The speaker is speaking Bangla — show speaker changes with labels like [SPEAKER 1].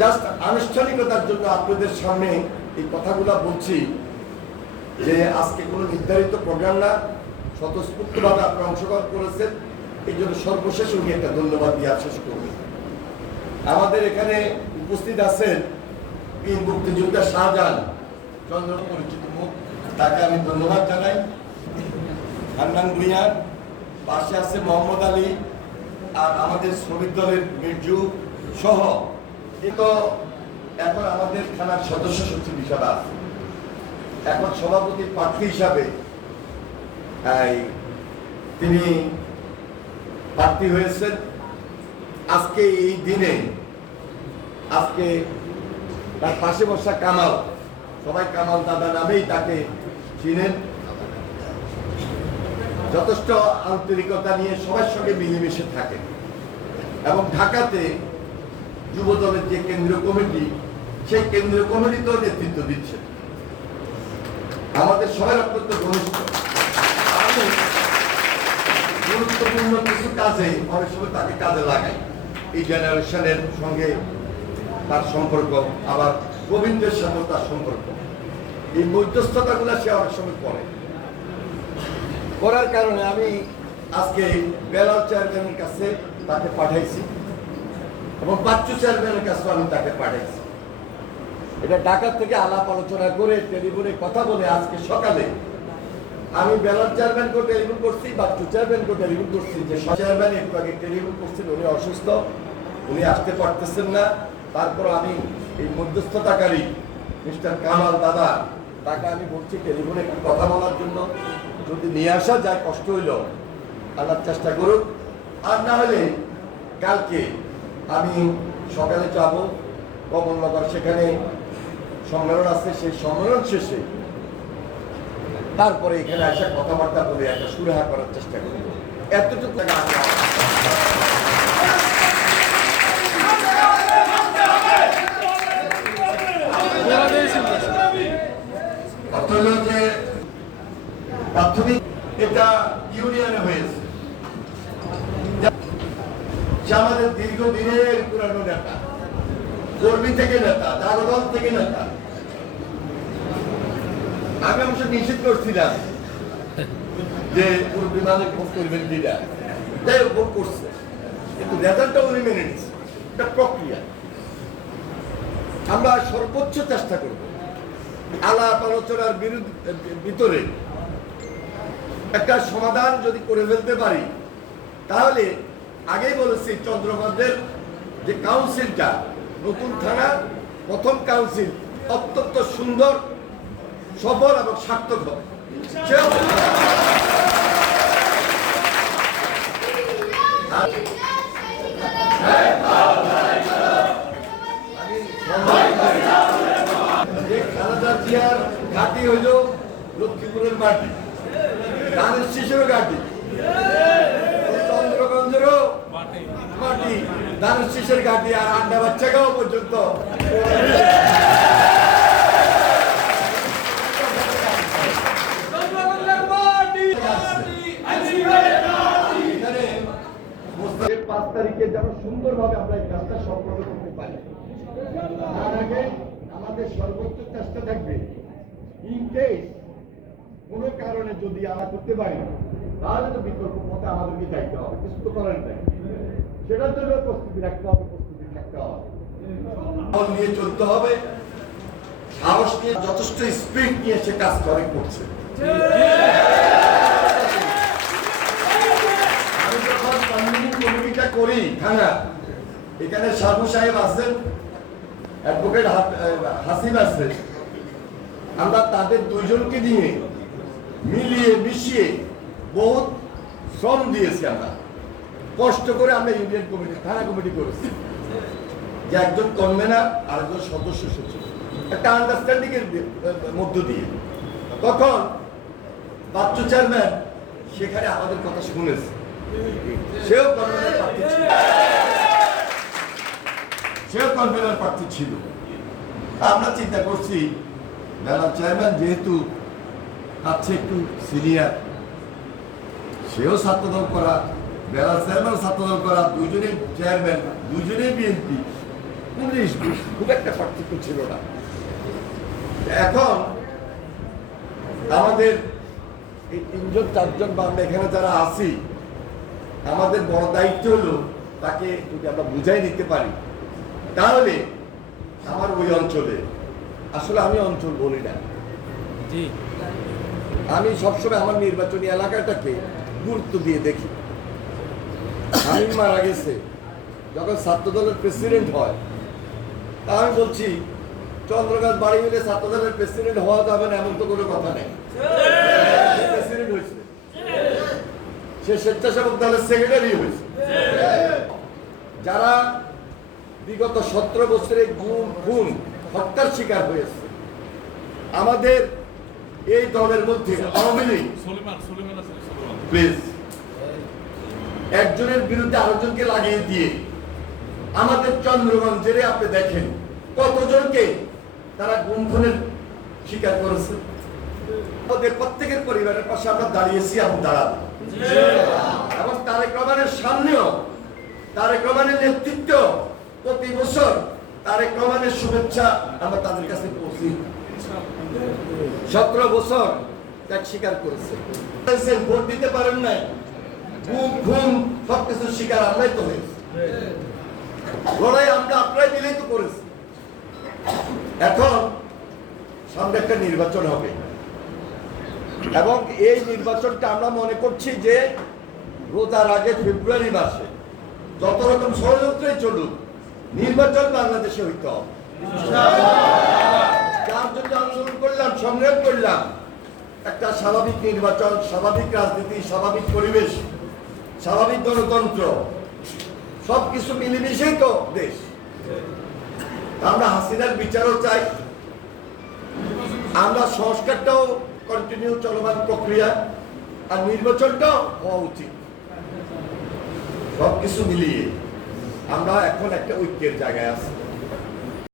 [SPEAKER 1] জাস্ট আনুষ্ঠানিকতার জন্য আপনাদের সামনে এই কথাগুলো বলছি যে আজকে কোনো নির্ধারিত প্রোগ্রাম না, স্বতঃস্ফূর্তভাবে আপনারা অংশগ্রহণ করেছেন। এই জন্য সর্বশেষ উনি একটা ধন্যবাদ দিয়ে শেষ করব। আমাদের এখানে উপস্থিত আছেন বীর মুক্তিযোদ্ধা শাহজাহান চন্দ্র পরিচিত মুখ। তাকে আমি ধন্যবাদ জানাই। হান্নান ভুঁইয়া, পাশে আছে মোহাম্মদ আলী আর আমাদের শ্রমিক দলের মির্জু সহ, এ তো এখন আমাদের থানার সদস্য সচিব হিসাবে আছে। এখন সভাপতি প্রার্থী হিসাবে তিনি প্রার্থী হয়েছেন। আজকে এই দিনে, আজকে তার পাশে বসা কামাল, সবাই কামাল দাদা নামেই তাকে চিনেন। যথেষ্ট আন্তরিকতা নিয়ে সবার সঙ্গে মিলেমিশে থাকে। এবং ঢাকাতে যুব দলের যে কেন্দ্রীয় কমিটি, সেই কেন্দ্রীয় কমিটিতেও নেতৃত্ব দিচ্ছে। আমাদের সবাই অত্যন্ত ঘনিষ্ঠ। গুরুত্বপূর্ণ কিছু কাজে অনেক সময় তাকে কাজে লাগাই। এই জেনারেশনের সঙ্গে তার সম্পর্ক, আবার গোবিন্দের সাথেও তার সম্পর্ক। এই মধ্যস্থতাগুলো সে অনেক সময় করে। করার কারণে আমি আজকে বেলাল চেয়ারম্যানের কাছে তাকে পাঠাইছি এবং বাচ্চু চেয়ারম্যানের কাছে আমি তাকে পাঠাইছি। এটা ঢাকা থেকে আলাপ আলোচনা করে, টেলিফোনে কথা বলে আজকে সকালে আমি বেলাল চেয়ারম্যানকে টেলিফোন করছি, বাচ্চু চেয়ারম্যানকে টেলিফোন করছি যে চেয়ারম্যান একটু আগে টেলিফোন করছেন, উনি অসুস্থ, উনি আসতে পারতেছেন না। তারপর আমি এই মধ্যস্থতাকারী মিস্টার কামাল দাদা, তাকে আমি বলছি টেলিফোনে একটু কথা বলার জন্য। যদি নিয়ে আসা যায়, কষ্ট হইল। আনার চেষ্টা করুক। আর না হলে কালকে আমি সকালে যাব। কমলনগর সেখানে সম্মেলন আছে। সেই সম্মেলন শেষে তারপরে এখানে আসা কথাবার্তা বলে একটা সুরাহা করার চেষ্টা করি এতটুকু টাকা আমি অর্থ হলো যে প্রাথমিক এটা ইউনিয়নে হয়েছে। আমাদের দীর্ঘদিনের পুরানো নেতা, কর্মী থেকে নেতা থেকে নেতা। আমি অবশ্য করছিলাম যে করবেন করছে। কিন্তু রেজাল্টটা উনি মেনে নিচ্ছে এটা প্রক্রিয়া। আমরা সর্বোচ্চ চেষ্টা করব। আলাপ আলোচনার বিরুদ্ধে ভিতরে একটা সমাধান যদি করে ফেলতে পারি, তাহলে আগেই বলেছি চন্দ্রগঞ্জের যে কাউন্সিলটা, নতুন থানা, প্রথম কাউন্সিল, অত্যন্ত সুন্দর সফল এবং সার্থক হবে। জিয়ার ঘাটি হইল লক্ষ্মীপুরের মাটি ধানের শিশুর ঘাটি চন্দ্রগঞ্জেরও ধানের শিশুর ঘাটি আর আন্ডা বাচ্চাকেও পর্যন্ত পাঁচ তারিখে যেন সুন্দরভাবে আমরা এই কাজটা সম্পন্ন করতে পারি। তার আগে আমাদের সর্বোচ্চ চেষ্টা থাকবে ইন কেস কোনো কারণে যদি আমরা করতে পারি, তাহলে তো বিকল্প পথে আমাদেরকে যাইতে হবে। কিছু তো করার নেই। সেটার জন্য প্রস্তুতি রাখতে হবে, প্রস্তুতি হবে। নিয়ে চলতে হবে। সাহস নিয়ে যথেষ্ট স্পিড নিয়ে সে কাজ করে, করছে। আমি যখন কমিটিটা করি থানা এখানে সাধু সাহেব আছেন, অ্যাডভোকেট হাসিম আছে। আমরা তাদের দুইজনকে নিয়ে মিলিয়ে মিশিয়ে বহুত শ্রম দিয়েছি আমরা। কষ্ট করে আমরা ইউনিয়ন কমিটি, থানা কমিটি করেছি। যে একজন কনভেনার আর একজন সদস্য সচিব। একটা আন্ডারস্ট্যান্ডিং এর মধ্য দিয়ে। তখন বাচ্চু চেয়ারম্যান সেখানে আমাদের কথা শুনেছে। সেও কনভেনার প্রার্থী ছিল। সেও কনভেনার প্রার্থী ছিল। আমরা চিন্তা করছি বেলা চেয়ারম্যান যেহেতু আছে একটু সিনিয়র সেও ছাত্রদল করা বেলা চেয়ারম্যান ছাত্রদল করা দুজনেই চেয়ারম্যান দুজনেই বিএনপি পুলিশ খুব একটা পার্থক্য ছিল না। এখন আমাদের এই তিনজন চারজন বা আমরা এখানে যারা আছি আমাদের বড় দায়িত্ব হলো তাকে যদি আমরা বুঝাই নিতে পারি তাহলে আমার ওই অঞ্চলে আসলে আমি অঞ্চল বলি না। আমি সবসময় আমার নির্বাচনী এলাকাটাকে গুরুত্ব দিয়ে দেখি। আমি মারা গেছে যখন ছাত্রদলের প্রেসিডেন্ট হয় তা আমি বলছি চন্দ্রকান্ত বাড়ি হলে ছাত্রদলের প্রেসিডেন্ট হওয়া যাবে না এমন তো কোনো কথা নেই। প্রেসিডেন্ট হয়েছে। সে স্বেচ্ছাসেবক দলের সেক্রেটারি হয়েছে। যারা বিগত সতেরো বছরে গুম খুন হত্যার শিকার হয়েছে আমাদের এই দলের মধ্যে আওয়ামী লীগ প্লিজ একজনের বিরুদ্ধে আরেকজনকে লাগিয়ে দিয়ে আমাদের চন্দ্রগঞ্জের আপনি দেখেন কতজনকে তারা গুমখনের শিকার করেছে। ওদের প্রত্যেকের পরিবারের পাশে আমরা দাঁড়িয়েছি এবং দাঁড়াবো। এবং তারেক রহমানের সামনেও, তারেক রহমানের নেতৃত্ব প্রতি বছর তারেক রহমানের শুভেচ্ছা আমরা তাদের কাছে পৌঁছি। সতেরো বছর ত্যাগ স্বীকার করেছে। ভোট দিতে পারেন নাই। ঘুম ঘুম সবকিছু শিকার আমরাই তো হয়েছে। লড়াই আমরা আপনারাই মিলেই তো করেছি। এখন সামনে একটা নির্বাচন হবে। এবং এই নির্বাচনটা আমরা মনে করছি যে রোজার আগে ফেব্রুয়ারি মাসে যত রকম ষড়যন্ত্রই চলুক, নির্বাচন বাংলাদেশে হইতে হবে। যার জন্য আন্দোলন করলাম, সংগ্রাম করলাম, একটা স্বাভাবিক নির্বাচন, স্বাভাবিক রাজনীতি, স্বাভাবিক পরিবেশ স্বাভাবিক গণতন্ত্র সব কিছু মিলেমিশেই তো দেশ। আমরা হাসিনার বিচারও চাই। আমরা সংস্কারটাও কন্টিনিউ চলমান প্রক্রিয়া আর নির্বাচনটাও হওয়া উচিত। সব কিছু মিলিয়ে আমরা এখন একটা ঐক্যের জায়গায় আছি।